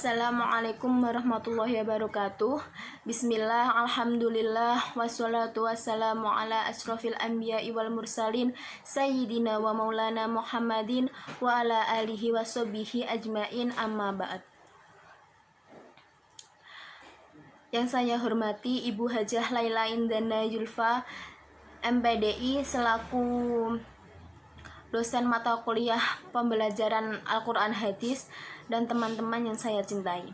Assalamualaikum warahmatullahi wabarakatuh. Bismillah, alhamdulillah, wassalatu wassalamu ala asrofil anbiya'i wal mursalin Sayyidina wa maulana Muhammadin wa ala alihi wa sahbihi ajmain, amma ba'd. Yang saya hormati Ibu Hajah Laila Indana Yulfa, MPDI, selaku dosen mata kuliah pembelajaran Al-Quran Hadis, dan teman-teman yang saya cintai.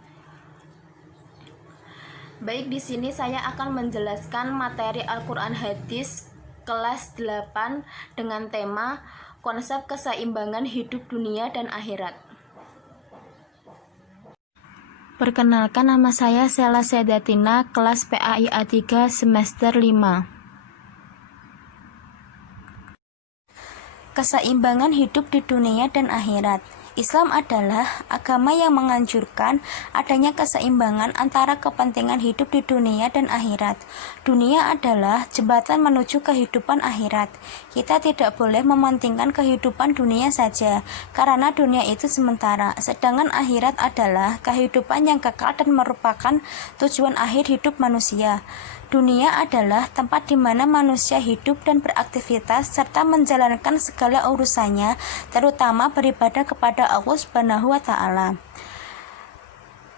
Baik, di sini saya akan menjelaskan materi Al-Quran Hadis kelas 8 dengan tema konsep keseimbangan hidup dunia dan akhirat. Perkenalkan, nama saya Sela Sedatina, kelas PAIA 3 semester 5. Keseimbangan hidup di dunia dan akhirat. Islam adalah agama yang menganjurkan adanya keseimbangan antara kepentingan hidup di dunia dan akhirat. Dunia adalah jembatan menuju kehidupan akhirat. Kita tidak boleh mementingkan kehidupan dunia saja, karena dunia itu sementara, sedangkan akhirat adalah kehidupan yang kekal dan merupakan tujuan akhir hidup manusia. Dunia adalah tempat di mana manusia hidup dan beraktivitas serta menjalankan segala urusannya, terutama beribadah kepada Allah Subhanahu wa Ta'ala.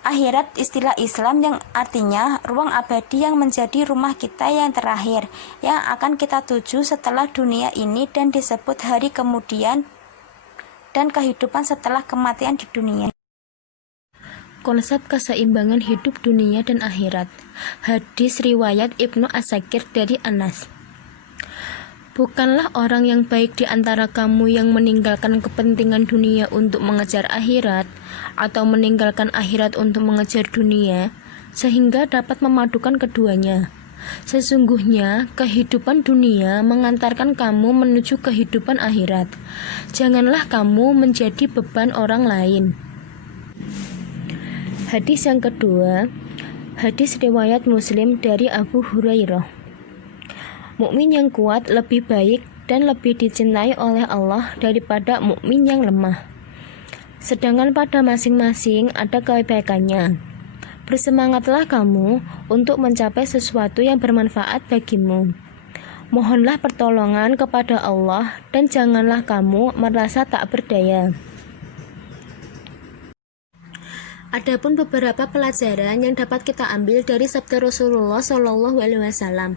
Akhirat istilah Islam yang artinya ruang abadi yang menjadi rumah kita yang terakhir, yang akan kita tuju setelah dunia ini, dan disebut hari kemudian dan kehidupan setelah kematian di dunia. Konsep keseimbangan hidup dunia dan akhirat. Hadis riwayat Ibnu Asakir dari Anas. Bukanlah orang yang baik di antara kamu yang meninggalkan kepentingan dunia untuk mengejar akhirat, atau meninggalkan akhirat untuk mengejar dunia, sehingga dapat memadukan keduanya. Sesungguhnya kehidupan dunia mengantarkan kamu menuju kehidupan akhirat. Janganlah kamu menjadi beban orang lain. Hadis yang kedua, hadis riwayat Muslim dari Abu Hurairah. Mukmin yang kuat lebih baik dan lebih dicintai oleh Allah daripada mukmin yang lemah. Sedangkan pada masing-masing ada kebaikannya. Bersemangatlah kamu untuk mencapai sesuatu yang bermanfaat bagimu. Mohonlah pertolongan kepada Allah dan janganlah kamu merasa tak berdaya. Adapun beberapa pelajaran yang dapat kita ambil dari sabda Rasulullah SAW. 1.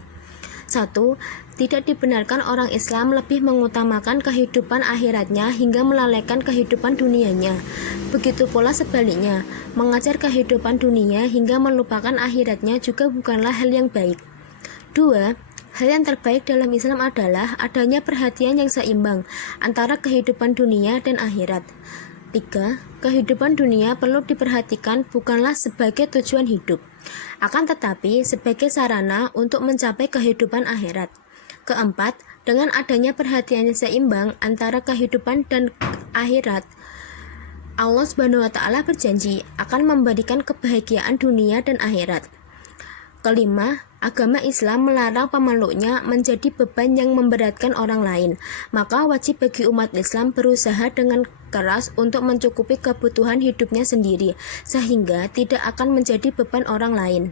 Tidak dibenarkan orang Islam lebih mengutamakan kehidupan akhiratnya hingga melalaikan kehidupan dunianya. Begitu pula sebaliknya, mengajar kehidupan dunia hingga melupakan akhiratnya juga bukanlah hal yang baik. 2. Hal yang terbaik dalam Islam adalah adanya perhatian yang seimbang antara kehidupan dunia dan akhirat. 3. Kehidupan dunia perlu diperhatikan bukanlah sebagai tujuan hidup, akan tetapi sebagai sarana untuk mencapai kehidupan akhirat. 4. Dengan adanya perhatian yang seimbang antara kehidupan dan akhirat, Allah Subhanahu wa Ta'ala berjanji akan memberikan kebahagiaan dunia dan akhirat. 5. Agama Islam melarang pemeluknya menjadi beban yang memberatkan orang lain. Maka wajib bagi umat Islam berusaha dengan keras untuk mencukupi kebutuhan hidupnya sendiri, sehingga tidak akan menjadi beban orang lain.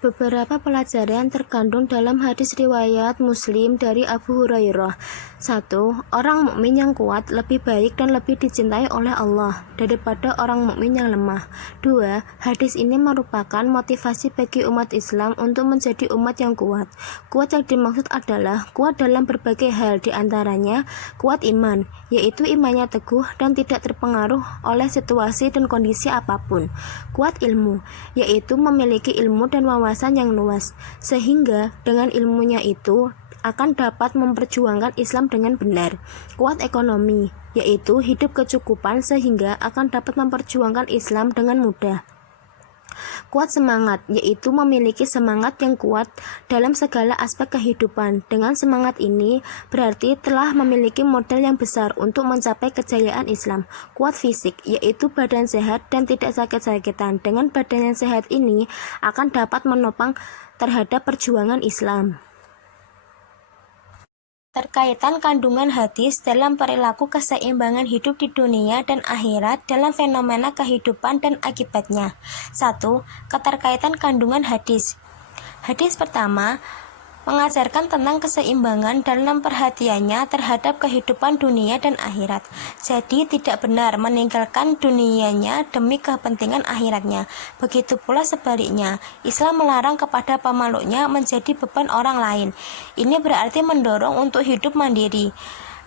Beberapa pelajaran terkandung dalam hadis riwayat Muslim dari Abu Hurairah. 1. Orang mukmin yang kuat lebih baik dan lebih dicintai oleh Allah daripada orang mukmin yang lemah. 2. Hadis ini merupakan motivasi bagi umat Islam untuk menjadi umat yang kuat. Kuat yang dimaksud adalah kuat dalam berbagai hal, diantaranya kuat iman, yaitu imannya teguh dan tidak terpengaruh oleh situasi dan kondisi apapun. Kuat ilmu, yaitu memiliki ilmu dan wawasan yang luas, sehingga dengan ilmunya itu akan dapat memperjuangkan Islam dengan benar. Kuat ekonomi, yaitu hidup kecukupan sehingga akan dapat memperjuangkan Islam dengan mudah. Kuat semangat, yaitu memiliki semangat yang kuat dalam segala aspek kehidupan. Dengan semangat ini berarti telah memiliki modal yang besar untuk mencapai kejayaan Islam. Kuat fisik, yaitu badan sehat dan tidak sakit-sakitan. Dengan badan yang sehat ini akan dapat menopang terhadap perjuangan Islam. Keterkaitan kandungan hadis dalam perilaku keseimbangan hidup di dunia dan akhirat dalam fenomena kehidupan dan akibatnya. 1. Keterkaitan kandungan hadis. Hadis pertama mengajarkan tentang keseimbangan dalam perhatiannya terhadap kehidupan dunia dan akhirat. Jadi tidak benar meninggalkan dunianya demi kepentingan akhiratnya. Begitu pula sebaliknya, Islam melarang kepada pemeluknya menjadi beban orang lain. Ini berarti mendorong untuk hidup mandiri.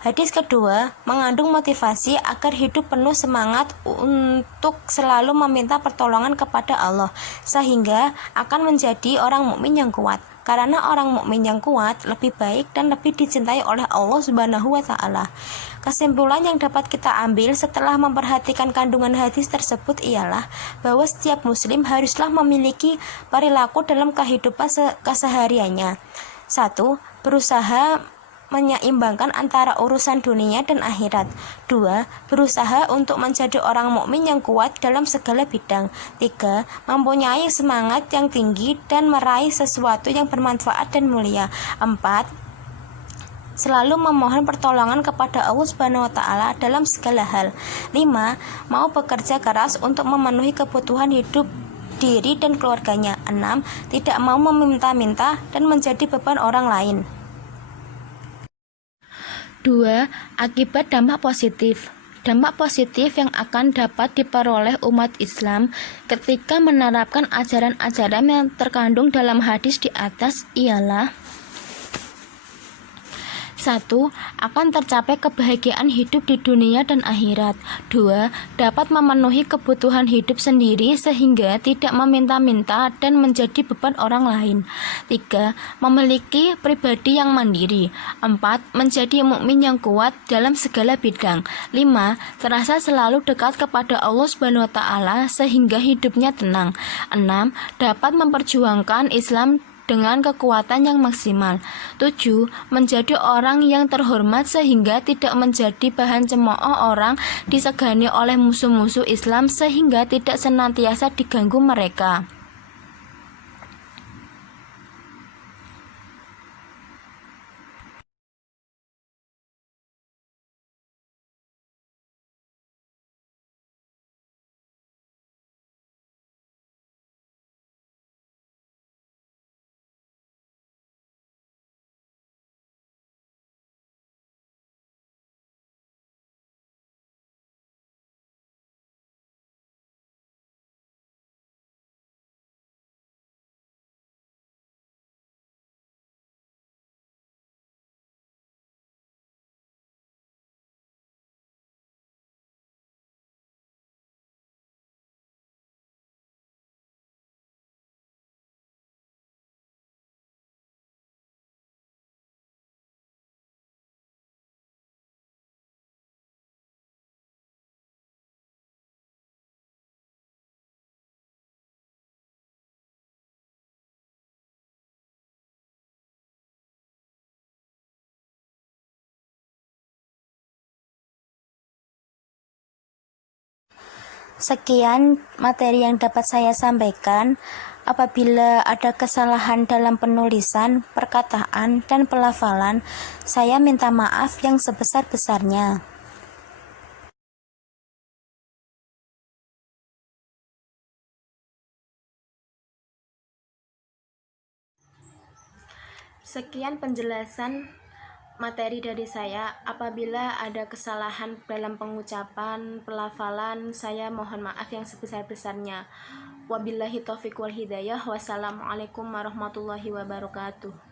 Hadis kedua mengandung motivasi agar hidup penuh semangat untuk selalu meminta pertolongan kepada Allah, sehingga akan menjadi orang mukmin yang kuat. Karena orang mukmin yang kuat lebih baik dan lebih dicintai oleh Allah Subhanahu wa taala. Kesimpulan yang dapat kita ambil setelah memperhatikan kandungan hadis tersebut ialah bahwa setiap muslim haruslah memiliki perilaku dalam kehidupan kesehariannya. 1. Berusaha menyeimbangkan antara urusan dunia dan akhirat. 2. Berusaha untuk menjadi orang mukmin yang kuat dalam segala bidang. 3. Mempunyai semangat yang tinggi dan meraih sesuatu yang bermanfaat dan mulia. 4. Selalu memohon pertolongan kepada Allah Subhanahu wa taala dalam segala hal. 5. Mau bekerja keras untuk memenuhi kebutuhan hidup diri dan keluarganya. 6. Tidak mau meminta-minta dan menjadi beban orang lain. 2. Akibat dampak positif. Dampak positif yang akan dapat diperoleh umat Islam ketika menerapkan ajaran-ajaran yang terkandung dalam hadis di atas ialah: 1. Akan tercapai kebahagiaan hidup di dunia dan akhirat. 2. Dapat memenuhi kebutuhan hidup sendiri sehingga tidak meminta-minta dan menjadi beban orang lain. 3. Memiliki pribadi yang mandiri. 4. Menjadi mukmin yang kuat dalam segala bidang. 5. Terasa selalu dekat kepada Allah Subhanahu wa taala sehingga hidupnya tenang. 6. Dapat memperjuangkan Islam dengan kekuatan yang maksimal. 7. Menjadi orang yang terhormat sehingga tidak menjadi bahan cemooh orang, disegani oleh musuh-musuh Islam sehingga tidak senantiasa diganggu mereka. Sekian materi yang dapat saya sampaikan. Apabila ada kesalahan dalam penulisan, perkataan, dan pelafalan, saya minta maaf yang sebesar-besarnya. Sekian penjelasan materi dari saya. Apabila ada kesalahan dalam pengucapan, pelafalan, saya mohon maaf yang sebesar-besarnya. Wabillahi taufiq wal hidayah. Wassalamualaikum warahmatullahi wabarakatuh.